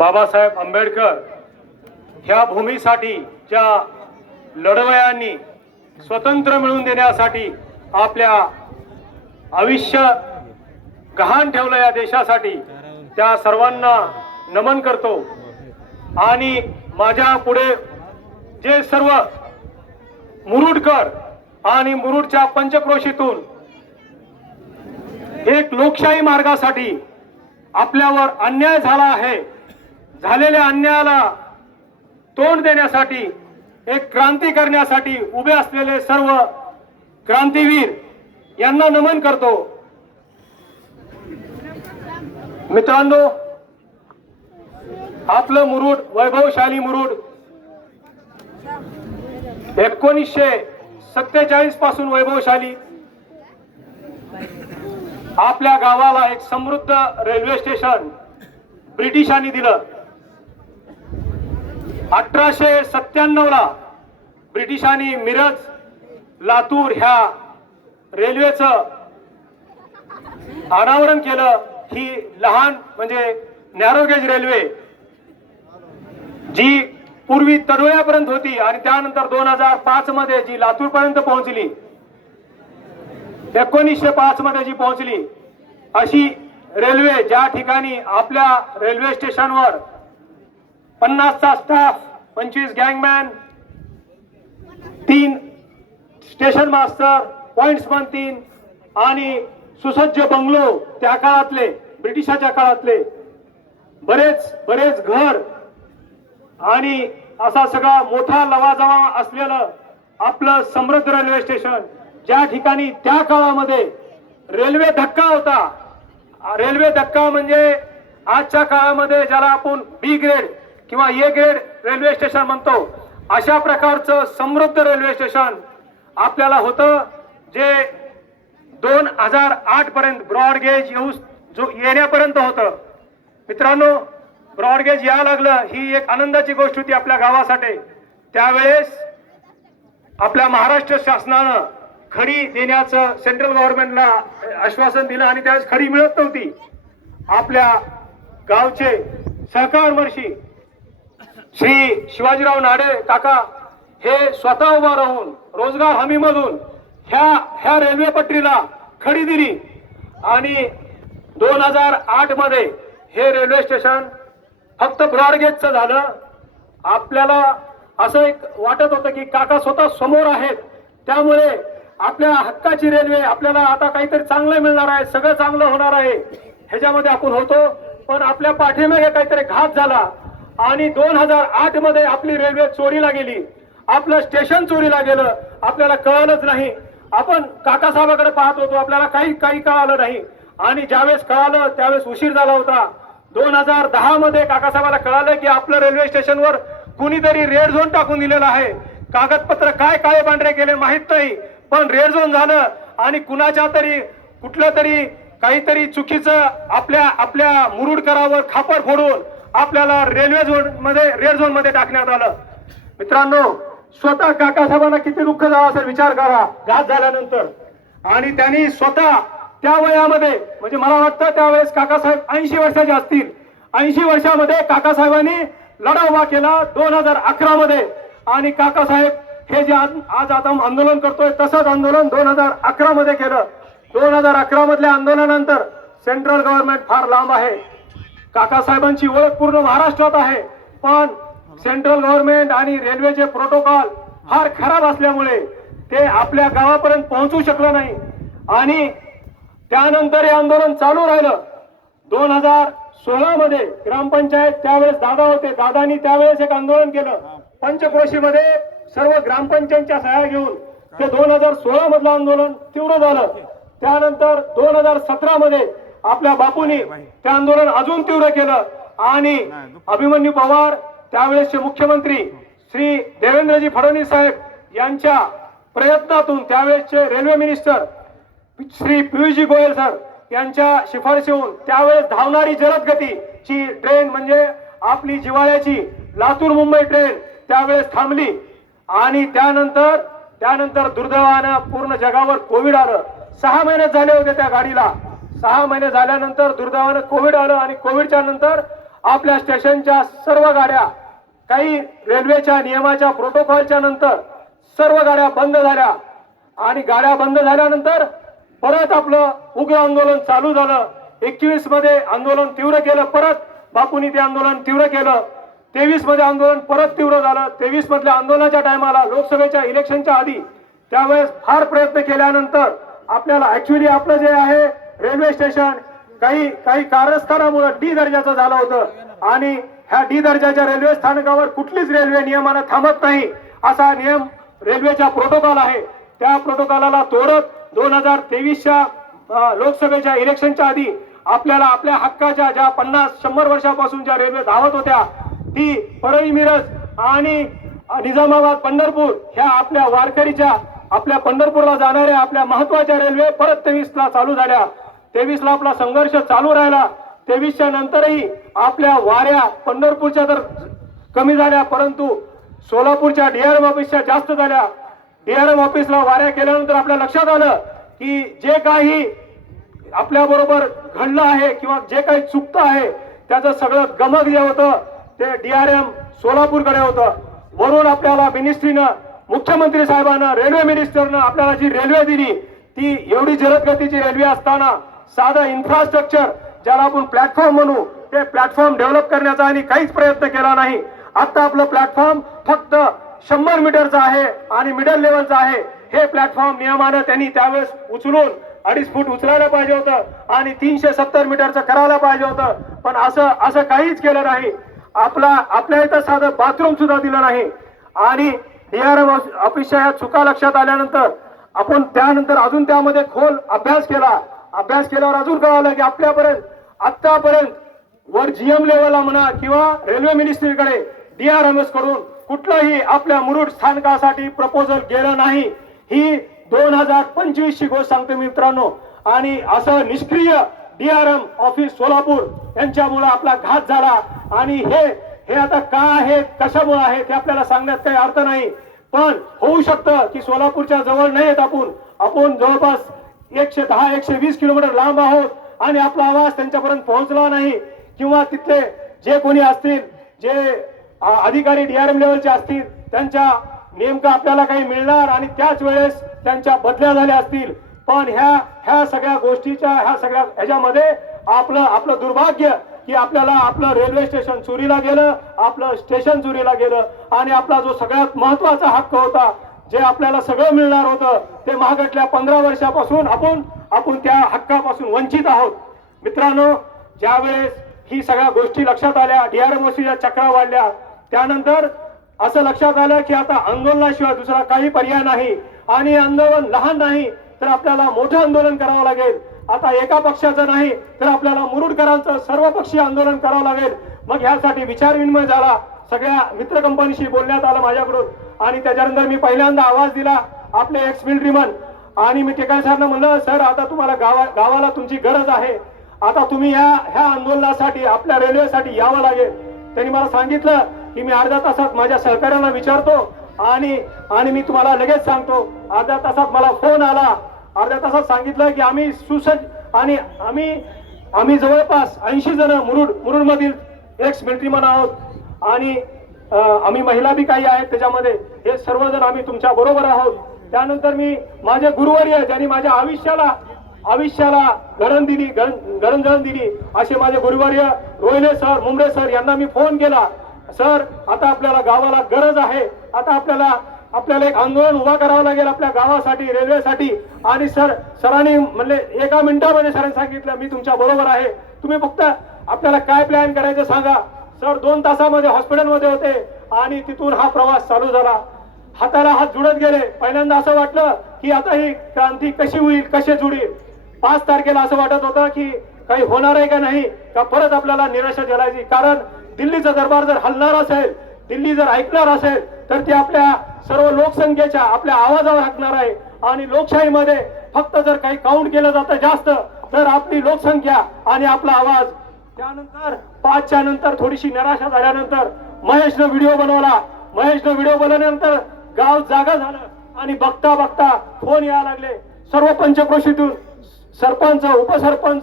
बाबासाहेब आंबेडकर ह्या भूमीसाठी ज्या लढवयांनी स्वतंत्र मिळवून देण्यासाठी आपल्या आयुष्य गहाण ठेवलं या देशासाठी, त्या सर्वांना नमन करतो। आणि माझ्या पुढे जे सर्व मुरुडकर आणि मुरुडच्या पंचक्रोशीतून एक लोकशाही मार्गासाठी आपल्यावर अन्याय झाला आहे, झालेल्या अन्यायाला तोंड देण्यासाठी, एक क्रांती करण्यासाठी उभे असलेले सर्व क्रांतीवीर यांना नमन करतो। मित्रांनो, आपलं मुरुड वैभवशाली मुरुड 1947 पासून वैभवशाली, आपल्या गावाला एक समृद्ध रेल्वे स्टेशन ब्रिटिशांनी दिलं। 1897 ला ब्रिटिशांनी मिरज लातूर ह्या रेल्वेचं अनावरण केलं। ही लहान म्हणजे नॅरो गेज रेल्वे जी पूर्वी तडोळ्यापर्यंत होती आणि त्यानंतर 2005 मध्ये जी लातूर पर्यंत पोहोचली, 1905 मध्ये जी पोहोचली, अशी रेल्वे ज्या ठिकाणी आपल्या रेल्वे स्टेशनवर 50 चा स्टाफ, 25 गँगमॅन, 3 स्टेशन मास्टर, पॉइंट्समन 3 आणि सुसज्ज बंगलो, त्या काळातले ब्रिटिशाच्या काळातले बरेच घर आणि असा सगळा मोठा लवाजमा असलेलं आपलं समृद्ध रेल्वे स्टेशन, ज्या ठिकाणी त्या काळामध्ये रेल्वे धक्का होता। रेल्वे धक्का म्हणजे आजच्या काळामध्ये ज्याला आपण बी ग्रेड किंवा ए ग्रेड रेल्वे स्टेशन म्हणतो, अशा प्रकारचं समृद्ध रेल्वे स्टेशन आपल्याला होतं, जे 2008 पर्यंत ब्रॉडगेज येण्यापर्यंत होतं। मित्रांनो, ब्रॉडगेज यायला लागलं ही एक आनंदाची गोष्ट होती आपल्या गावासाठी। त्यावेळेस आपल्या महाराष्ट्र शासनानं खडी देण्याचं सेंट्रल गव्हर्नमेंटला आश्वासन दिलं आणि त्यावेळेस खडी मिळत नव्हती। आपल्या गावचे सहकारमर्षी श्री शिवाजीराव नाडे काका हे स्वतः उभा राहून रोजगार हमीमधून ह्या रेल्वे पटरीला खडी दिली आणि 2008 मध्ये हे रेल्वे स्टेशन फक्त ब्रॉडगेजचं झालं। आपल्याला असं एक वाटत होतं की काका स्वतः समोर आहेत, त्यामुळे आपल्या हक्काची रेल्वे आपल्याला आता काहीतरी चांगलं मिळणार आहे, सगळं चांगलं होणार आहे ह्याच्यामध्ये आपण होतो। पण आपल्या पाठीमागे काहीतरी घात झाला आणि 2008 मध्ये आपली रेल्वे चोरीला गेली, आपलं स्टेशन चोरीला गेलं, आपल्याला कळलंच नाही। आपण काकासाहेबांकडे पाहत होतो, आपल्याला काही कळालं नाही आणि ज्यावेळेस कळालं त्यावेळेस उशीर झाला होता। 2010 मध्ये काकासाहेबाला कळालं की आपलं रेल्वे स्टेशनवर कुणीतरी रेड झोन टाकून दिलेला आहे। कागदपत्र काय काळे पांढरे केले माहित नाही, पण रेड झोन झालं आणि कुणाच्या तरी कुठलं तरी काहीतरी चुकीचं आपल्या मुरुडकरावर खापर फोडून आपल्याला रेड झोन मध्ये टाकण्यात आलं। मित्रांनो, स्वतः काकासाहेबांना किती दुःख झालं असेल विचार करा घात झाल्यानंतर। आणि त्यांनी स्वतः त्या वयामध्ये, म्हणजे मला वाटतं त्यावेळेस काकासाहेब 80 वर्षाचे असतील, 80 वर्षामध्ये काकासाहेबांनी लढा उभा केला 2011 मध्ये। आणि काकासाहेब हे जे आज आपण आंदोलन करतोय तसंच आंदोलन 2011 मध्ये केलं। 2011 मधल्या आंदोलनानंतर सेंट्रल गव्हर्नमेंट फार लांब आहे, काकासाहेबांची ओळख पूर्ण महाराष्ट्रात आहे, पण सेंट्रल गव्हर्नमेंट आणि रेल्वेचे प्रोटोकॉल फार खराब असल्यामुळे ते आपल्या गावापर्यंत पोहोचू शकलं नाही। आणि त्यानंतर हे आंदोलन चालू राहिलं। 2016 मध्ये ग्रामपंचायत, त्यावेळेस दादा होते, दादानी त्यावेळेस एक आंदोलन केलं पंचक्रोशीमध्ये सर्व ग्रामपंचायतच्या सह्या घेऊन, ते 2016 मधलं आंदोलन तीव्र झालं। त्यानंतर 2017 मध्ये आपल्या बापूंनी ते आंदोलन अजून तीव्र केलं आणि अभिमन्यू पवार त्यावेळेसचे मुख्यमंत्री श्री देवेंद्रजी फडणवीस साहेब यांच्या प्रयत्नातून, त्यावेळेसचे railway minister Shri Piyushji Goyal sir यांच्या शिफारशीहून त्यावेळेस धावणारी जलद गतीची ट्रेन म्हणजे आपली जिवाळ्याची लातूर मुंबई ट्रेन त्यावेळेस थांबली। आणि त्यानंतर दुर्दैवानं पूर्ण जगावर कोविड आलं। 6 महिने झाले होते त्या गाडीला, 6 महिने झाल्यानंतर दुर्दैवानं कोविड आलं आणि कोविडच्या नंतर आपल्या स्टेशनच्या सर्व गाड्या काही रेल्वेच्या नियमाच्या प्रोटोकॉलच्या नंतर सर्व गाड्या बंद झाल्या आणि गाड्या बंद झाल्यानंतर परत आपलं उग्र आंदोलन चालू झालं. 21 मध्ये आंदोलन तीव्र केलं, परत बापूंनी ते आंदोलन तीव्र केलं. 23 मध्ये आंदोलन परत तीव्र झालं. 23 मधल्या आंदोलनाच्या टायमाला लोकसभेच्या इलेक्शनच्या आधी त्यावेळेस फार प्रयत्न केल्यानंतर आपल्याला ऍक्च्युली आपलं जे आहे रेल्वे स्टेशन काही कारस्थानामुळे डी दर्जाचं झालं होतं आणि ह्या डी दर्जाच्या रेल्वे स्थानकावर कुठलीच रेल्वे नियमानं थांबत नाही असा नियम रेल्वेचा प्रोटोकॉल आहे. त्या प्रोटोकॉलाला तोडत 2023च्या लोकसभेच्या इलेक्शनच्या आधी आपल्याला आपल्या हक्काच्या ज्या 50-100 वर्षापासून ज्या रेल्वे धावत होत्या ती परळी मिरज आणि निजामाबाद पंढरपूर ह्या आपल्या वारकरीच्या आपल्या पंढरपूरला जाणाऱ्या आपल्या महत्वाच्या रेल्वे परत 23 ला चालू झाल्या. 23 ला आपला संघर्ष चालू राहिला. 23च्या नंतरही आपल्या वाऱ्या पंढरपूरच्या तर कमी झाल्या परंतु सोलापूरच्या डीआरएम ऑफिसच्या जास्त झाल्या. डीआरएम ऑफिसला वाऱ्या केल्यानंतर आपल्या लक्षात आलं की जे काही आपल्या बरोबर घडलं आहे किंवा जे काही चुकतं आहे त्याचं सगळं गमक जे होतं ते डीआरएम सोलापूरकडे होतं. वरून आपल्याला मिनिस्ट्रीनं मुख्यमंत्री साहेबांना रेल्वे मिनिस्टरनं आपल्याला जी रेल्वे दिली ती एवढी जलद गतीची रेल्वे असताना साधं इन्फ्रास्ट्रक्चर ज्याला आपण प्लॅटफॉर्म म्हणू ते प्लॅटफॉर्म डेव्हलप करण्याचा आणि काहीच प्रयत्न केला नाही. आता आपलं प्लॅटफॉर्म फक्त 100 मीटरचा आहे आणि मिडल लेवलचा आहे. हे प्लॅटफॉर्म नियमानं त्यांनी त्यावेळेस उचलून 2.5 फूट उचलायला पाहिजे होतं आणि 370 मीटरचं करायला पाहिजे होतं. पण असं काहीच केलं नाही. आपल्या इथं साधं बाथरूम सुद्धा दिलं नाही. आणि डीआरएम ऑफिसच्या या चुका लक्षात आल्यानंतर आपण त्यानंतर अजून त्यामध्ये खोल अभ्यास केला. अभ्यास केल्यावर अजून कळालं की आपल्यापर्यंत आतापर्यंत वर जीएम लेवलला म्हणा किंवा रेल्वे मिनिस्ट्रीकडे डीआरएमएस कडून कुठलंही आपल्या मुरुड स्थानकासाठी प्रपोजल गेलं नाही. ही 2025 ची गोष्ट सांगतो मित्रांनो. आणि असं निष्क्रिय डीआरएम ऑफिस सोलापूर यांच्यामुळे आपला घात झाला. आणि हे आता का आहे कशामुळे आहे ते आपल्याला सांगण्यात काही अर्थ नाही. पण होऊ शकतं की सोलापूरच्या जवळ नाही येत आपण जवळपास 110-120 किलोमीटर लांब आहोत आणि आपला आवाज त्यांच्यापर्यंत पोहोचला नाही किंवा तिथले जे कोणी असतील जे अधिकारी डीआरएम लेवलचे असतील त्यांच्या नेमकं आपल्याला काही मिळणार आणि त्याच वेळेस त्यांच्या बदल्या झाल्या असतील. पण ह्या सगळ्या गोष्टीच्या ह्याच्यामध्ये आपलं दुर्भाग्य की आपल्याला आपलं रेल्वे स्टेशन चोरीला गेलं, आपलं स्टेशन चोरीला गेलं आणि आपला जो सगळ्यात महत्वाचा हक्क होता जे आपल्याला सगळं मिळणार होतं ते मागटल्या 15 वर्षापासून आपण त्या हक्कापासून वंचित आहोत. मित्रांनो, ज्यावेळेस ही सगळ्या गोष्टी लक्षात आल्या, डीआरएमओसीच्या चक्रा वाढल्या, त्यानंतर असं लक्षात आलं की आता आंदोलनाशिवाय दुसरा काही पर्याय नाही आणि आंदोलन लहान नाही तर आपल्याला मोठं आंदोलन करावं लागेल. आता एका पक्षाचं नाही तर आपल्याला मुरुडकरांचं सर्वपक्षीय आंदोलन करावं लागेल. मग यासाठी विचारविनिमय झाला. सगळ्या मित्र कंपनीशी बोलण्यात आलं माझ्याकडून आणि त्याच्यानंतर मी पहिल्यांदा आवाज दिला आपले एक्स मिलिटरीमन आणि मी टेकाळे साहेबांना म्हणलं, सर आता तुम्हाला गावाला तुमची गरज आहे. आता तुम्ही ह्या आंदोलनासाठी आपल्या रेल्वेसाठी यावं लागेल. त्यांनी मला सांगितलं की मी अर्ध्या तासात माझ्या सहकार्यांना विचारतो आणि मी तुम्हाला लगेच सांगतो. अर्ध्या तासात मला फोन आला. अर्ध्या तासात सांगितलं की आम्ही सुसज्ज आणि आम्ही जवळपास 80 जण मुरुड मधील एक्स मिलिटरीमन आहोत आणि आम्ही महिला बी काही आहेत त्याच्यामध्ये. हे सर्वजण आम्ही तुमच्या बरोबर आहोत. त्यानंतर मी माझे गुरुवर्य ज्यांनी माझ्या आयुष्याला गळण दिली असे माझे गुरुवर्य रोहिले सर, मुंबरे सर यांना मी फोन केला. सर आता आपल्याला गावाला गरज आहे. आता आपल्याला एक आंदोलन उभा करावं लागेल आपल्या गावासाठी, रेल्वेसाठी. आणि सरांनी म्हणले 1 मिनिटामध्ये सरांनी सांगितलं मी तुमच्या बरोबर आहे. तुम्ही फक्त आपल्याला काय प्लॅन करायचं सांगा. सर 2 तासामध्ये हॉस्पिटलमध्ये होते आणि तिथून हा प्रवास चालू झाला. हाताला हात जुळत गेले. पहिल्यांदा असं वाटलं की आता ही क्रांती कशी होईल, कशी जुळेल. 5 तारखेला असं वाटत होतं की काही होणार आहे का नाही, का परत आपल्याला निराशा झेलायची. कारण दिल्लीचा दरबार जर हलणार असेल, दिल्ली जर ऐकणार असेल तर ते आपल्या सर्व लोकसंख्येच्या आपल्या आवाजावर हाकणार आहे. आणि लोकशाहीमध्ये फक्त जर काही काउंट केलं जातं जास्त तर आपली लोकसंख्या आणि आपला आवाज. त्यानंतर 5च्या नंतर थोडीशी निराशा झाल्यानंतर महेशनं व्हिडिओ बनवला. महेशनं व्हिडिओ बनवल्यानंतर गाव जागा झालं आणि बघता फोन यायला लागले. सर्व पंचक्रोशीतून सरपंच, उपसरपंच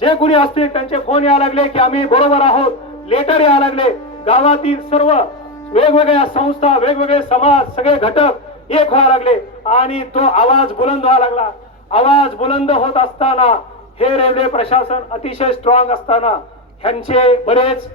जे कोणी असतील त्यांचे फोन यायला लागले की आम्ही बरोबर आहोत. लेटर यायला लागले. गावातील सर्व वेगवेगळ्या संस्था, वेगवेगळे समाज, सगळे घटक एक व्हायला लागले आणि तो आवाज बुलंद व्हायला लागला. आवाज बुलंद होत असताना हे रेल्वे प्रशासन अतिशय स्ट्रॉंग असताना ह्यांचे बरेच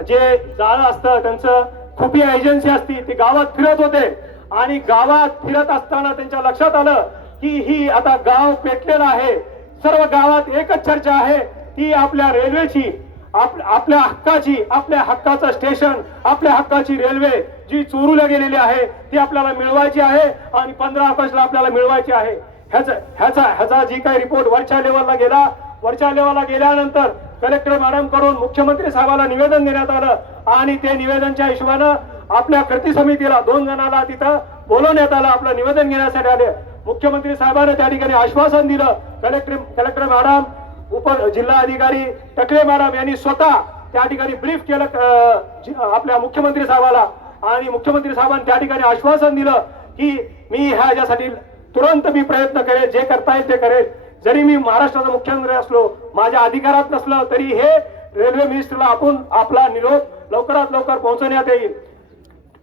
जे जाळं असतं, त्यांचं खुफिया एजन्सी असती, ते गावात फिरत होते आणि गावात फिरत असताना त्यांच्या लक्षात आलं की ही आता गाव पेटलेलं आहे. सर्व गावात एकच चर्चा आहे ती आपल्या रेल्वेची, आपल्या हक्काची, आपल्या हक्काचं स्टेशन, आपल्या हक्काची रेल्वे जी चोरीला गेलेली आहे ती आपल्याला मिळवायची आहे आणि 15 ऑगस्टला आपल्याला मिळवायची आहे. ह्याचा जी काही रिपोर्ट वरच्या लेवलला गेला, वरच्या लेवलला गेल्यानंतर कलेक्टर मॅडम कडून मुख्यमंत्री साहेबाला निवेदन देण्यात आलं आणि ते निवेदनच्या हिशोबानं आपल्या कृती समितीला 2 जणांना तिथं बोलवण्यात आलं. आपलं निवेदन घेण्यासाठी आले. मुख्यमंत्री साहेबांनी त्या ठिकाणी आश्वासन दिलं. कलेक्टर मॅडम, उप जिल्हा अधिकारी टकले मॅडम यांनी स्वतः त्या ठिकाणी ब्रीफ केलं आपल्या मुख्यमंत्री साहेबाला आणि मुख्यमंत्री साहेबांनी त्या ठिकाणी आश्वासन दिलं की मी ह्याच्यासाठी तुरंत मी प्रयत्न करेल, जे करता येईल ते करेल. जरी मी महाराष्ट्राचा मुख्यमंत्री असलो, माझ्या अधिकारात नसलं तरी हे रेल्वे मिनिस्टरला आपण आपला निरोप लवकरात लवकर पोहोचवण्यात येईल.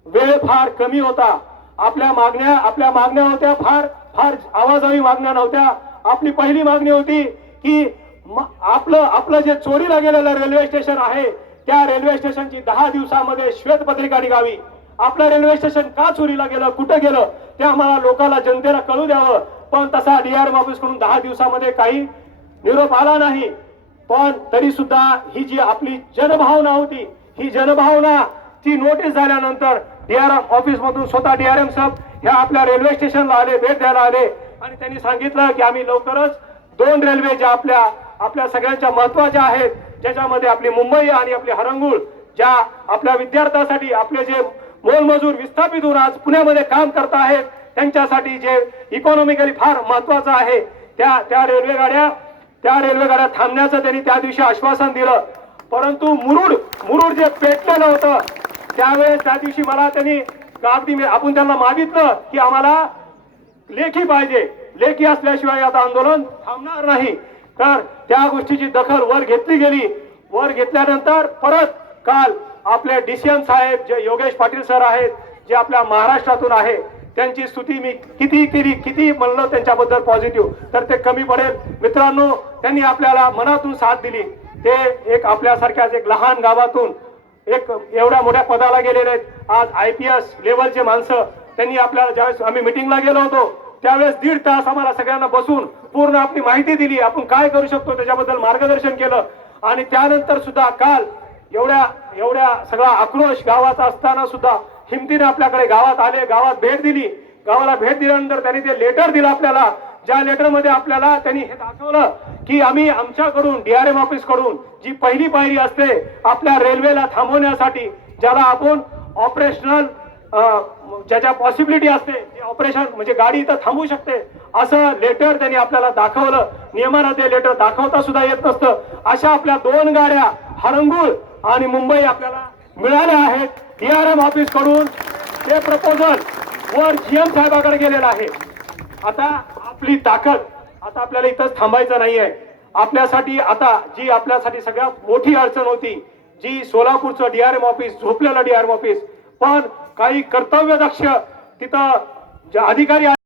वेळ फार कमी होता. आपल्या मागण्या होत्या फार आवाजावी मागण्या नव्हत्या. आपली पहिली मागणी होती की आपलं जे चोरीला गेलेलं रेल्वे स्टेशन आहे त्या रेल्वे स्टेशनची 10 दिवसामध्ये श्वेतपत्रिका निघावी. आपलं रेल्वे स्टेशन का चोरीला गेलं, कुठं गेलं ते आम्हाला लोकांना, जनतेला कळू द्यावं. पण तसा डीआरएम ऑफिस कडून 10 दिवसामध्ये काही निरोप आला नाही. पण तरी सुद्धा ही जी आपली जनभावना होती, ही जनभावना ची नोटीस झाल्यानंतर डीआरएम ऑफिस मधून स्वतः डीआरएम साहेब ह्या आपल्या रेल्वे स्टेशनला आले, भेट द्यायला आले आणि त्यांनी सांगितलं की आम्ही लवकरच 2 रेल्वे ज्या आपल्या सगळ्यांच्या महत्वाच्या आहेत, ज्याच्यामध्ये आपली मुंबई आणि आपली हरंगुळ, ज्या आपल्या विद्यार्थ्यांसाठी, आपले जे मोलमजूर विस्थापित होऊन आज पुण्यामध्ये काम करत आहेत त्यांच्यासाठी जे इकॉनॉमिकली फार महत्वाचं आहे, त्या रेल्वेगाड्या थांबण्याचं त्यांनी त्या दिवशी आश्वासन दिलं. परंतु मुरुड जे पेटलेलं होतं त्यावेळेस त्या दिवशी मला त्यांनी कागदी आपण त्यांना मागितलं की आम्हाला लेखी पाहिजे, लेखी असल्याशिवाय आता आंदोलन थांबणार नाही. तर त्या गोष्टीची दखल वर घेतली गेली. वर घेतल्यानंतर परत काल आपले डीसीएम साहेब जे योगेश पाटील सर आहेत, जे आपल्या महाराष्ट्रातून आहे, त्यांची स्तुती मी किती म्हणलं त्यांच्याबद्दल पॉझिटिव्ह तर ते कमी पडेल. मित्रांनो, त्यांनी आपल्याला मनातून साथ दिली. ते एक आपल्यासारख्याच एक लहान गावातून एक एवढ्या मोठ्या पदाला गेलेले आहेत. आज IPS लेवलचे माणसं. त्यांनी आपल्याला ज्यावेळेस आम्ही मिटिंगला गेलो होतो त्यावेळेस 1.5 तास आम्हाला सगळ्यांना बसून पूर्ण आपली माहिती दिली, आपण काय करू शकतो त्याच्याबद्दल मार्गदर्शन केलं. आणि त्यानंतर सुद्धा काल एवढ्या सगळा आक्रोश गावाचा असताना सुद्धा हिमतीने आपल्याकडे गावात आले, गावात भेट दिली. गावाला भेट दिल्यानंतर त्यांनी ते लेटर दिलं आपल्याला, ज्या लेटरमध्ये आपल्याला त्यांनी हे दाखवलं की आम्ही आमच्याकडून डीआरएम ऑफिस कडून जी पहिली पायरी असते आपल्या रेल्वेला थांबवण्यासाठी, ज्याला आपण ऑपरेशनल ज्याच्या पॉसिबिलिटी असते ऑपरेशन म्हणजे गाडी इथं थांबू शकते, असं लेटर त्यांनी आपल्याला दाखवलं. नियमानं ते लेटर दाखवता सुद्धा येत नसतं. अशा आपल्या 2 गाड्या हरंगुळ आणि मुंबई आपल्याला मिळाल्या आहेत. डीआरएम ऑफिस कडून ते प्रपोजल वर GM साहेबांकडे गेलेलं आहे. आता आपली ताकद, आता आपल्याला इथंच थांबायचं नाहीये. आपल्यासाठी आता जी आपल्यासाठी सगळ्यात मोठी अडचण होती, जी सोलापूरचं डीआरएम ऑफिस, झोपलेलं डीआरएम ऑफिस, पण काही कर्तव्यदक्ष तिथं अधिकारी